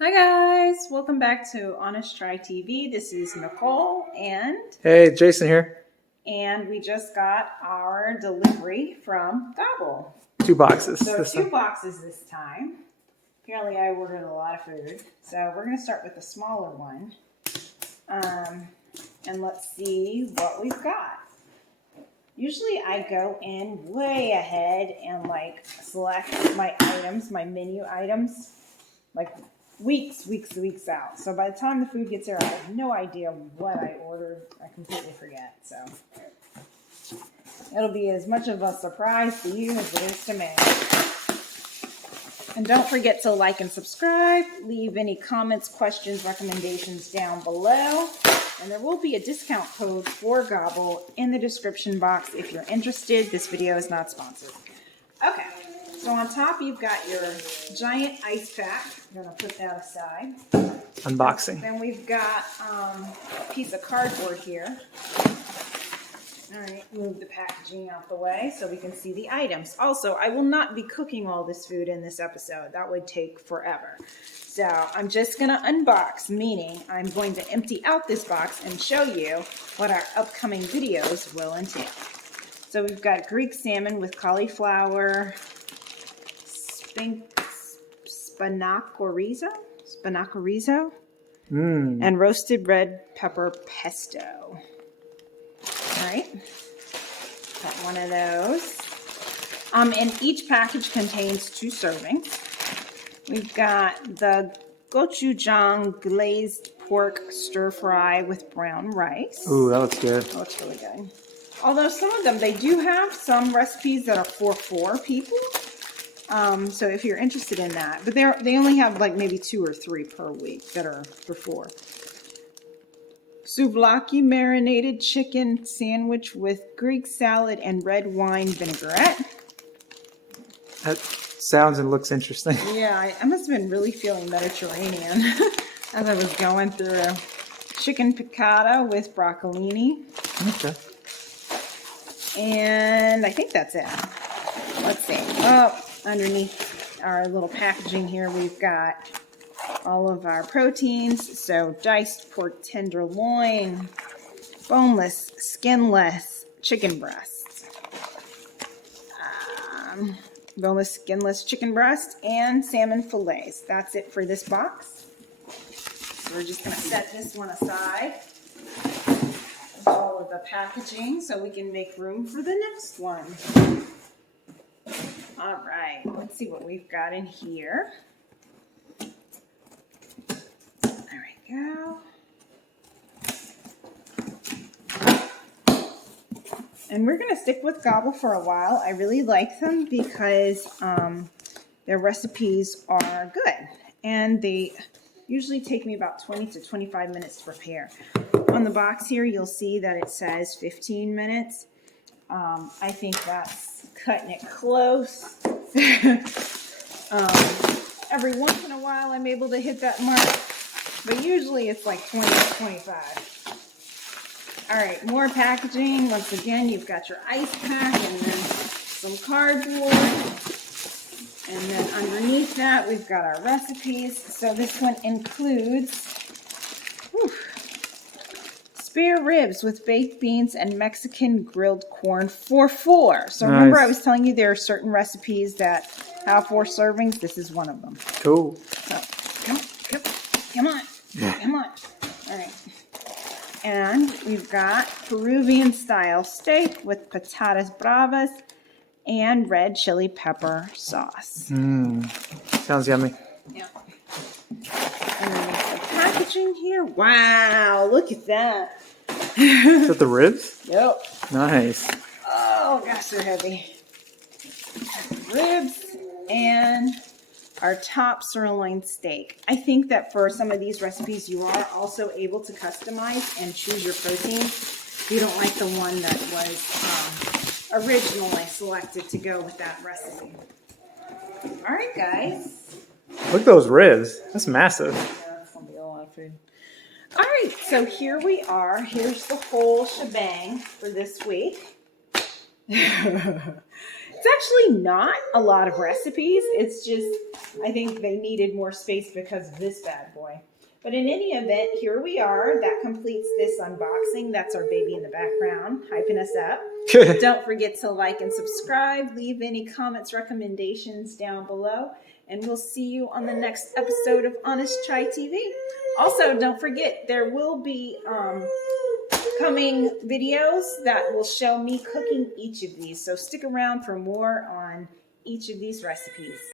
Hi guys, welcome back to Honest Try TV. This is Nicole Hey, Jason here. and we just got our delivery from Gobble. 2 boxes. So two boxes this time. Apparently I ordered a lot of food. So we're going to start with the smaller one. And let's see what we've got. Usually I go in way ahead and select my items, my menu items, like weeks out. So by the time the food gets there, I have no idea what I ordered. I completely forget. So it'll be as much of a surprise to you as it is to me. And don't forget to like and subscribe. Leave any comments, questions, recommendations down below. And there will be a discount code for Gobble in the description box if you're interested. This video is not sponsored. Okay. So on top, you've got your giant ice pack. I'm going to put that aside. Unboxing. Then we've got a piece of cardboard here. All right, move the packaging out the way so we can see the items. Also, I will not be cooking all this food in this episode. That would take forever. So I'm just going to unbox, meaning I'm going to empty out this box and show you what our upcoming videos will entail. So we've got Greek salmon with cauliflower, spinacorizo, and roasted red pepper pesto. All right, got one of those. And each package contains 2 servings. We've got the gochujang glazed pork stir fry with brown rice. Ooh, that looks good. That looks really good. Although some of them, they do have some recipes that are for 4 people. So if you're interested in that, but they only have like maybe 2 or 3 per week that are for 4. Souvlaki marinated chicken sandwich with Greek salad and red wine vinaigrette. That sounds and looks interesting. Yeah, I must have been really feeling Mediterranean as I was going through. Chicken piccata with broccolini. Okay. And I think that's it. Let's see. Oh, underneath our little packaging here, we've got all of our proteins. So diced pork tenderloin, boneless, skinless chicken breasts, boneless, skinless chicken breast, and salmon fillets. That's it for this box. So we're just going to set this one aside. All of the packaging so we can make room for the next one. All right, let's see what we've got in here. There we go. And we're going to stick with Gobble for a while. I really like them because their recipes are good. And they usually take me about 20 to 25 minutes to prepare. On the box here, you'll see that it says 15 minutes. I think that's cutting it close. Every once in a while, I'm able to hit that mark, but usually it's like 20 to 25. All right, more packaging. Once again, you've got your ice pack and then some cardboard. And then underneath that, we've got our recipes. So this one includes spare ribs with baked beans and Mexican grilled corn for 4. So remember I was telling you there are certain recipes that have 4 servings. This is one of them. Cool. So, come on. All right. And we've got Peruvian style steak with patatas bravas and red chili pepper sauce. Sounds yummy. Yeah. And then there's the packaging here. Wow, look at that. Is that the ribs? Yep. Nice. Oh gosh, they're heavy. Ribs and our top sirloin steak. I think that for some of these recipes, you are also able to customize and choose your protein. If you don't like the one that was originally selected to go with that recipe. All right, guys. Look at those ribs. That's massive. Yeah, that's going to be a lot of food. All right, so here we are. Here's the whole shebang for this week. It's actually not a lot of recipes. It's just I think they needed more space because of this bad boy. But in any event, here we are. That completes this unboxing. That's our baby in the background, hyping us up. Don't forget to like and subscribe. Leave any comments, recommendations down below. And we'll see you on the next episode of Honest Chai TV. Also, don't forget, there will be coming videos that will show me cooking each of these. So stick around for more on each of these recipes.